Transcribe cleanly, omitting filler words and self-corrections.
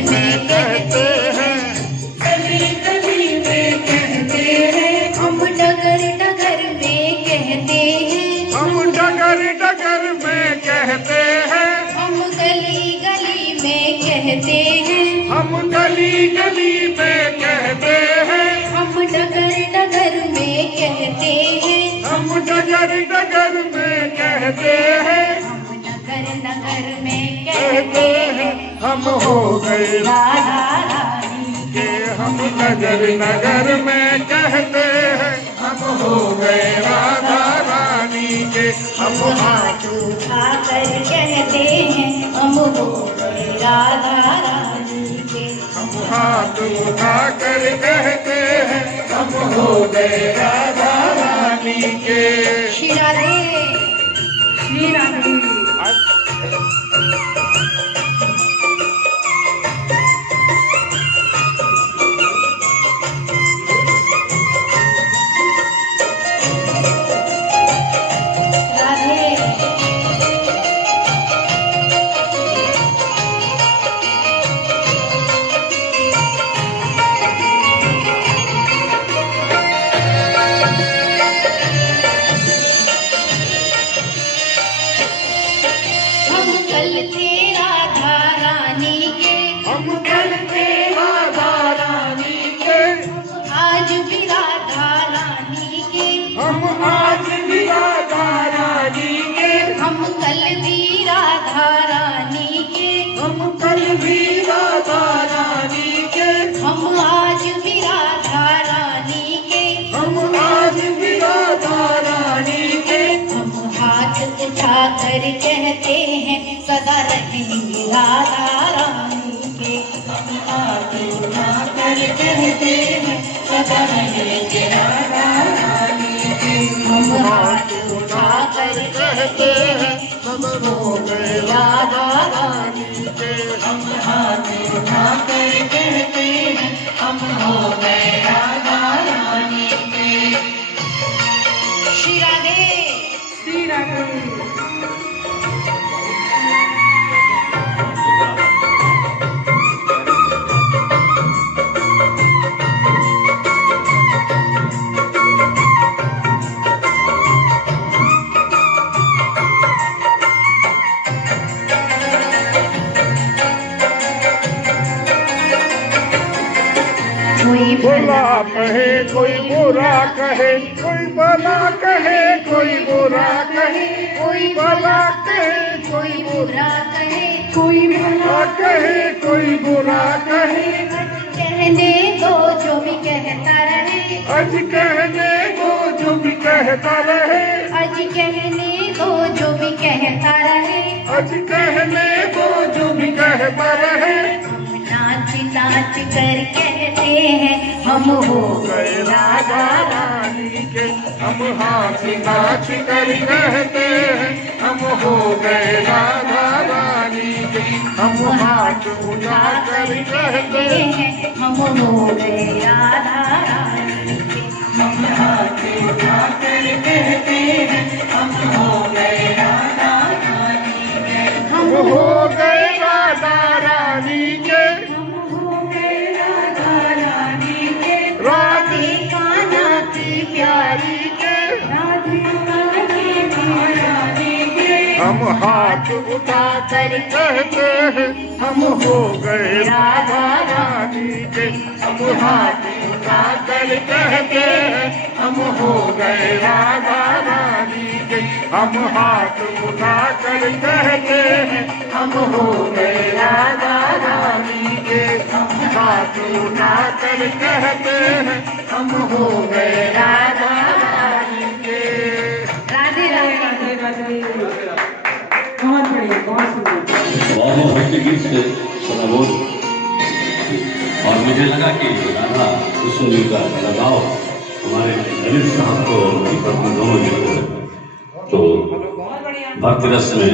में कहते हैं, गली गली में कहते हैं, हम डगर डगर में कहते हैं, हम डगर डगर में कहते हैं, हम गली गली में कहते हैं, हम गली गली में कहते हैं, हम डगर डगर में कहते हैं, हम डगर डगर में कहते हैं, हम नगर नगर में कहते हैं हम हो गए राधा रानी के। हम नगर नगर में कहते हैं हम हो गए राधा रानी के। हम हाथ उठा कर कहते हैं, हम हो गए राधा रानी के। हम हाथ उठा कर कहते हैं हम हो गए राधा रानी के। श्री राधे श्री राधे। हम कल थे राधा रानी के, आज भी राधा रानी के, हम आज भी राधा रानी के, हम कल भी राधा रानी के, हम कल भी राधा रानी के, हम आज भी राधा रानी के, हम आज भी राधा रानी के। हम हाथ उठा कर कहते हैं सदा रहेंगे राधा रानी के। हम हाथ उठा कर कहते हैं सदा रहेंगे राधा रानी के। हम हाथ उठा कर कहते हैं सब हो गए राधा रानी के। हम हाथ उठा कर कहते हैं हम हो गए राधा रानी के। श्री राधे श्री राधे। कोई भला कहे कोई बुरा कहे, कोई भला कहे कोई बुरा कहे, कोई भला कहे कोई बुरा कहे कोई बुरा कहे, कोई बुरा कहे। कहने दो जो भी कहता रहे, आज कहने को जो भी कहता रहे, आज कहने दो जो भी कहता रहे, आज कहने को जो भी कहता रहे। हम नाच नाच कर कहते हैं हम हो गए राधा रानी के। हम हाथ नाच कर कहते हैं हम हो गए राधा रानी के। हम हाथ उठा कर कहते हैं हम हो गए राधा रानी के। हम हाथ उठा कर कहते हैं हम हो गए राधा रानी के। हम हो गए राधा रानी के। हम हो गए राधा रानी के। राधे कान्हा की प्यारी के। राधिका की प्यारी के। हम हाथ उठा कर कहते हैं हम हो गए राधा रानी के। हम हाथ उठा कर कहते हैं हम हो गए राधा रानी के। हम हाथ उठा कर कहते हैं हम हो गए राधा रानी के। हम हाथ उठा कर कहते हैं हम हो गए राधा रानी के। राधे राधे राधे। बहुत बढ़िया, बहुत सुंदर। बहुत भक्ति गीत से सुना बोल, और मुझे लगा कि राधा कृष्ण जी का लगाव हमारे ललित साहब को और उनकी पत्नी दोनों जी को है। तो भक्ति रस में